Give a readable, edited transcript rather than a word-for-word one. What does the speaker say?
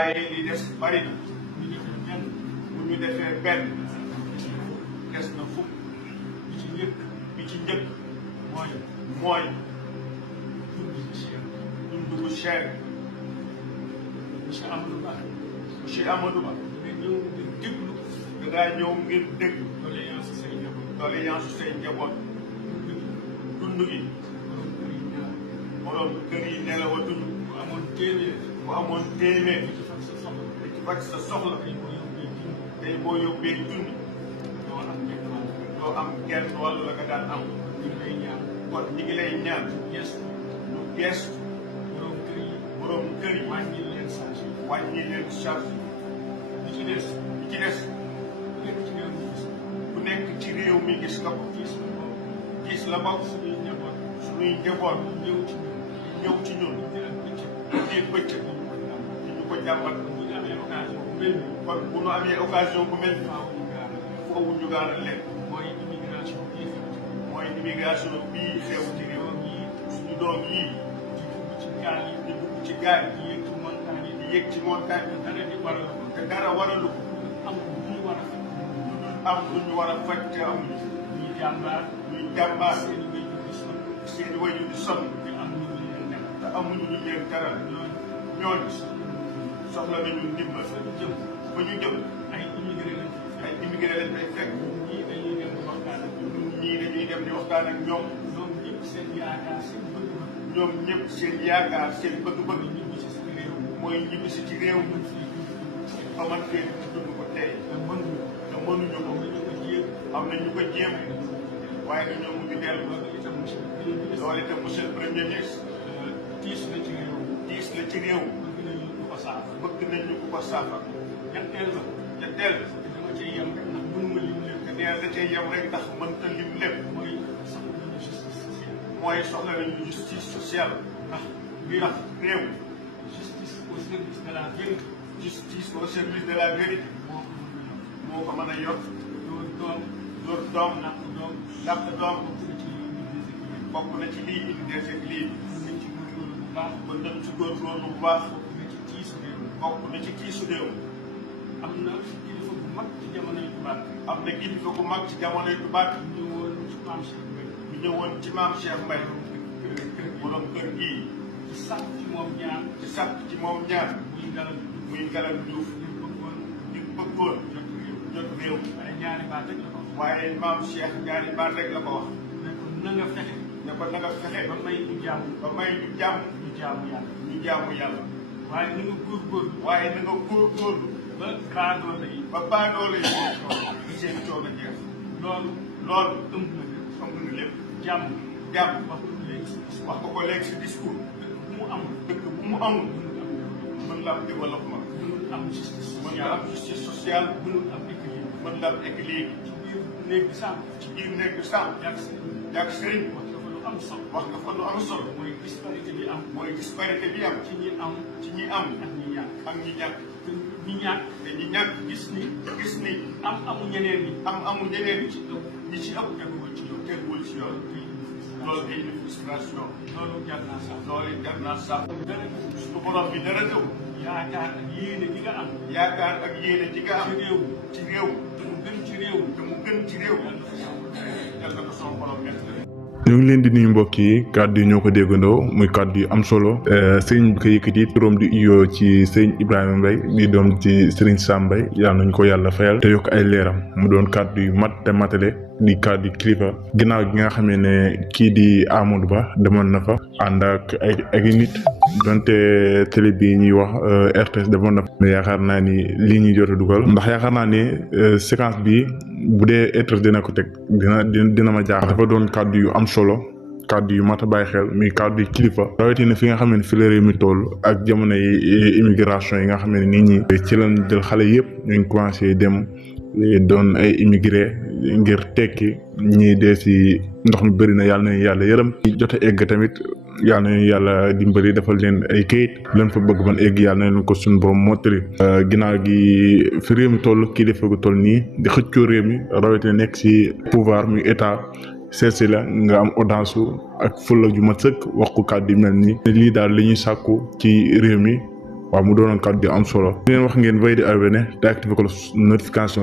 waaye li des bari na bu ñu defee benn des na fukk bi ci njëkk mooy dund bu cher monsieur Amadou Ba da ngaa ñëw ngir déglu doléance say njaboot dund gi borom kër yi nelawatuñu bu amoon téeméer di ci faj sa soxla tey boo yóbbee junni doo am genn wàllu la nga daan am kon ñi ngi lay ñaan lu geestu borom kër yi wàññi leen charge bi ci des ku nekk ci réew mi gis nga ko gis la bokk suñuy njaboot ñëw ci ñun ci bëccëg ñu ko jàmbat kon bu nu amee occasion bu mel foofu ñu gaaral leen mooy immigration bii xew ci réew suñu doom yii di dugg ci gaal yi di yëg ci montagne te dara waralu ko am lu ñu war a faj te amuñu ñuy jàmbaar seen waju di sonn te amuñu ñu leen dara ñooñu soxla nañu ndimbal fa ñu jëm ay immigré lañ fay fekk ñii dañuy dem di waxtaan ak ñoom ñoom ñëpp seen yaakaar seen bëgg-bëgg mooy ñibbisi ci réew mi ba man fee dund ko tey te mënuñu ko am na ñu ko jéem waaye dañoo mujj dellu loolu itam monsieur le premier ministre tiis la ci réew bëgg nañu ko saafara ñetteel dama cay yem rek ndax mënuma lim lépp te neel da cay yem rek ndax mënta lim lépp mooy soxla nañu justice sociale ndax réew justice au service de la vérité moo ko mën a yor dóor doom làq doom bokk na ci lii indi déséquilibre mën nañ ci góorgóorlu bu baax bokk na ci tiisu réew am na kilifa bu mag ci jamonoy tubaab ñu ñëwoon ci maam Cheikh Mbaye borom kër gii ci sàkk ci moom ñaan muy Galal Diouf di bëggoon jot réew waaye maam Cheikh ñaari baat rek la ko wax ne ko na nga fexe ba may ñu jàmm ñu jaamu yàlla waaye na nga góorgóorlu ba baadoole yi seen coono jeex loolu ëmb na lépp jàmm wax ko léegi si discours dëkk bu mu amul mën la am développement mën la am justice sociale mën la am équilibre ci biir néeg bi sàmm yàgg sëriñ wax nga fa lu am solo mooy disparité bi am ci ñi am ak ñi ñàkk te ñi ñàkk gis ni amu ñeneen ñi ci ëpp teguwul ci yoon loolu day def frustration loolu jar naa sax suñu borom bi dara ñëw yaakaar ak yéene ji nga am ci réew te mu gën ci réew yàlla na ko sama borom nekk. ñu ngi leen di nuyu mbokk yi kàddu yi ñoo ko déggandoo muy kàddu yu am solo sëriñ bi ko yëkkati turam di iyoo ci Serigne Ibrahima Mbaye di doom ci Serigne Sam Mbaye yàlla nañu ko yàlla fayal te yokk ay leeram mu doon kàddu yu mat te matale di kàddu kilifa ginnaaw gi nga xamee ne kii di Amadou Ba demoon na fa ànd ak ay nit donte télé bi ñuy wax RTS demoon na fa mais yaakaar naa ni lii ñuy jot a dugal ndax yaakaar naa ni séquence bi bu dee RTS dina ko teg dina ma jaaxal dafa doon kàddu yu am solo kàddu yu mat a bàyyi xel muy kàddu yu kilifa rawatina fi nga xam ne fi la réew mi toll ak jamono yi immigration yi nga xam ne nit ñi ci lañ jël xale yëpp ñu ngi commencé dem doon ay immigré ngir tekki ñii dee si ndox mi bëri na yàlla nañu yàlla yërëm jot a egg tamit yàlla nañu yàlla dimbali defal leen ay kayit leen fa bëgg ban egg yàlla na leen ko suñu borom mottali ginnaaw gi fi réew mi toll kilifa gu toll nii di xëccoo réew mi rawatina nekk si pouvoir muy état seetsi la nga am audace ak fulla ju mat sëkk wax ko kàddu yu mel nii lii daal li ñuy sàkku ci réew mi waaw mu doonoon kàddu yu am solo di leen wax ngeen wéy di abonné te activé ko notification